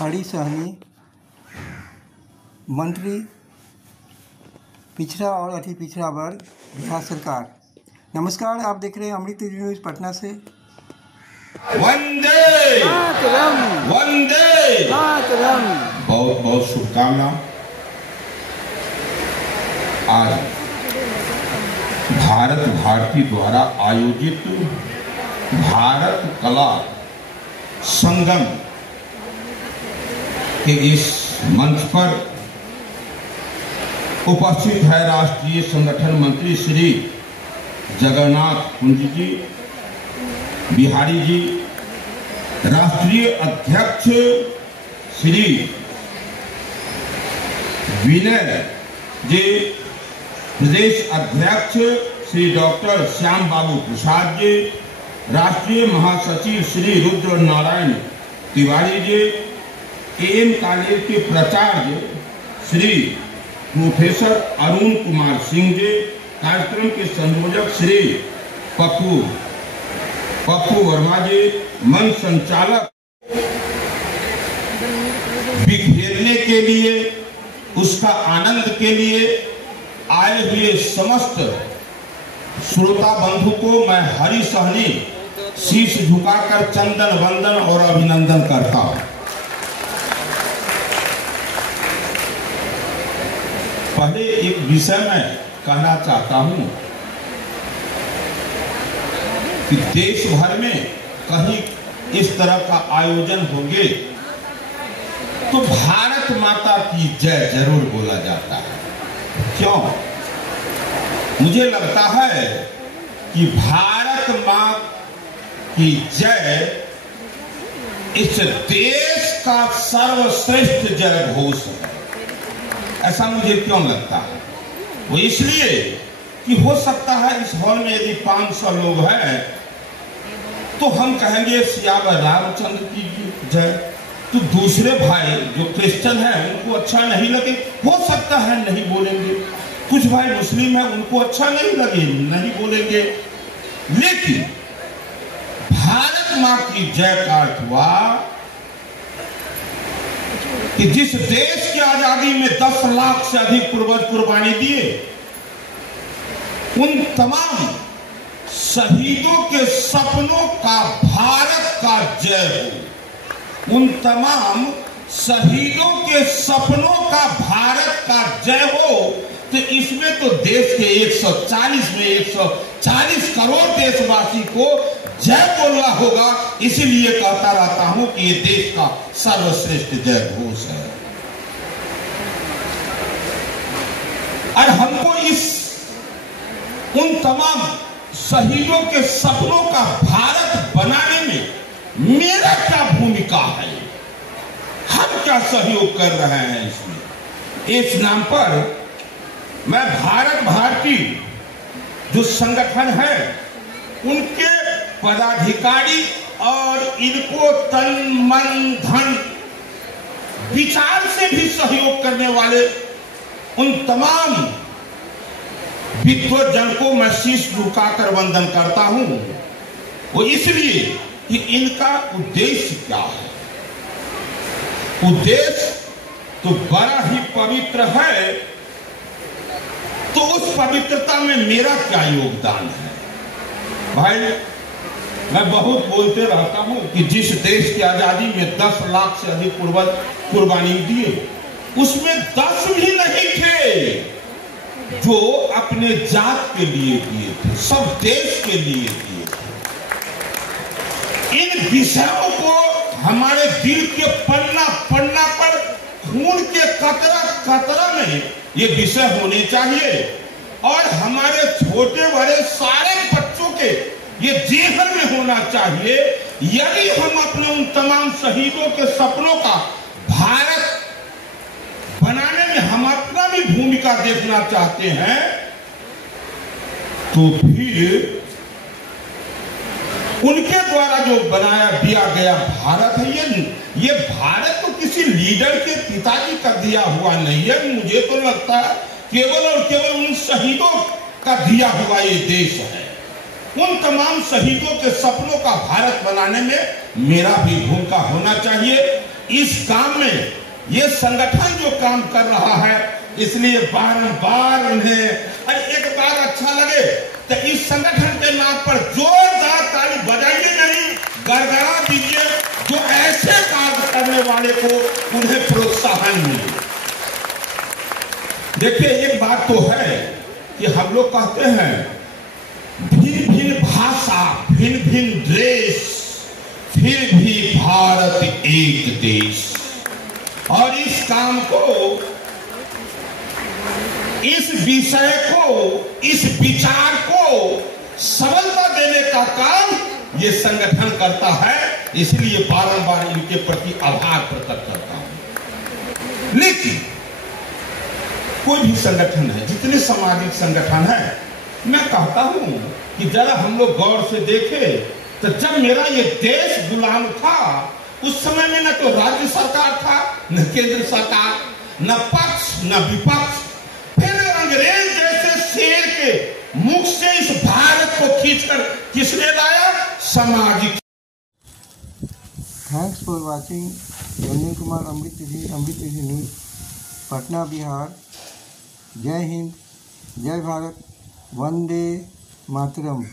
हरी सहनी, मंत्री पिछड़ा और अति पिछड़ा वर्ग, बिहार सरकार। नमस्कार, आप देख रहे हैं अमृत न्यूज पटना से। वंदे वंदे बहुत बहुत शुभकामना। आज भारत भारती द्वारा आयोजित भारत कला संगम के इस मंच पर उपस्थित है राष्ट्रीय संगठन मंत्री श्री जगन्नाथ कुंज जी बिहारी जी, राष्ट्रीय अध्यक्ष श्री विनय जी, प्रदेश अध्यक्ष श्री डॉक्टर श्याम बाबू प्रसाद जी, राष्ट्रीय महासचिव श्री रुद्र नारायण तिवारी जी, एएम कॉलेज के प्राचार्य श्री प्रोफेसर अरुण कुमार सिंह जी, कार्यक्रम के संयोजक श्री पप्पू वर्मा जी, मंच संचालक, बिखेरने के लिए, उसका आनंद के लिए आए हुए समस्त श्रोता बंधु को मैं हरी सहनी शीश झुकाकर चंदन वंदन और अभिनंदन करता हूं। पहले एक विषय में कहना चाहता हूं कि देश भर में कहीं इस तरह का आयोजन होंगे तो भारत माता की जय जरूर बोला जाता है। क्यों? मुझे लगता है कि भारत मां की जय इस देश का सर्वश्रेष्ठ जय घोष है। ऐसा मुझे क्यों लगता है? वो इसलिए कि हो सकता है इस हॉल में यदि 500 लोग हैं तो हम कहेंगे सियावर रामचंद्र की जय, तो दूसरे भाई जो क्रिश्चियन हैं उनको अच्छा नहीं लगे, हो सकता है नहीं बोलेंगे। कुछ भाई मुस्लिम हैं उनको अच्छा नहीं लगे, नहीं बोलेंगे। लेकिन भारत मां की जय का अर्थ हुआ कि जिस देश की आजादी में 10 लाख से अधिक पूर्वज कुर्बानी दिए, उन तमाम शहीदों के सपनों का भारत का जय हो। उन तमाम शहीदों के सपनों का भारत का जय हो। तो इसमें तो देश के 140 करोड़ देशवासी को जय बोलना होगा। इसीलिए कहता रहता हूं कि ये देश का सर्वश्रेष्ठ जय घोष है। और हमको उन तमाम शहीदों के सपनों का भारत बनाने में मेरा क्या भूमिका है, हम क्या सहयोग कर रहे हैं इसमें, इस नाम पर मैं भारत भारती जो संगठन है उनके पदाधिकारी और इनको तन मन धन विचार से भी सहयोग करने वाले उन तमाम विद्वजन को मैं शीश झुकाकर वंदन करता हूं। वो इसलिए कि इनका उद्देश्य क्या है। उद्देश्य तो बड़ा ही पवित्र है, तो उस पवित्रता में मेरा क्या योगदान है। भाई मैं बहुत बोलते रहता हूं कि जिस देश की आजादी में 10 लाख से अधिक पूर्वज कुर्बानी दिए, उसमें 10 भी नहीं थे जो अपने जात के लिए दिए थे, सब देश के लिए दिए थे। इन विषयों को हमारे दिल के पन्ना पन्ना पर खून के कतरा कतरा में ये विषय होने चाहिए और हमारे छोटे बड़े सारे बच्चों के ये जेहन में होना चाहिए। यदि हम अपने उन तमाम शहीदों के सपनों का भारत बनाने में हम अपना भी भूमिका देखना चाहते हैं, तो फिर उनके द्वारा जो बनाया दिया गया भारत है, ये भारत तो किसी लीडर के पिताजी का दिया हुआ नहीं है। मुझे तो लगता है केवल और केवल उन शहीदों का दिया हुआ ये देश है। उन तमाम शहीदों के सपनों का भारत बनाने में मेरा भी भूमिका होना चाहिए। इस काम में ये संगठन जो काम कर रहा है, इसलिए बारंबार उन्हें, अरे एक बार अच्छा लगे तो इस संगठन के नाम पर जोरदार ताली बजाइए, नहीं गड़गड़ा दीजिए, जो ऐसे कार्य करने वाले को उन्हें प्रोत्साहन मिले। देखिए, एक बात तो है कि हम लोग कहते हैं भिन्न भिन्न भाषा, भिन्न भिन्न ड्रेस, फिर भी भारत एक देश। और इस काम को, इस विषय को, इस विचार को सबलता देने का काम ये संगठन करता है। इसलिए बारंबार इनके प्रति आभार प्रकट करता हूं। लेकिन कोई भी संगठन है, जितने सामाजिक संगठन है, मैं कहता हूं कि जरा हम लोग गौर से देखें तो जब मेरा ये देश गुलाम था, उस समय में न तो राज्य सरकार था, न केंद्र सरकार, न पक्ष न विपक्ष। फिर अंग्रेज जैसे शेर के मुख से इस भारत को खींचकर किसने लाया? सामाजिक। Thanks for watching. Ranjan Kumar, Amrit Tithi news, Patna, Bihar. जय हिंद, जय भारत, वंदे मातरम।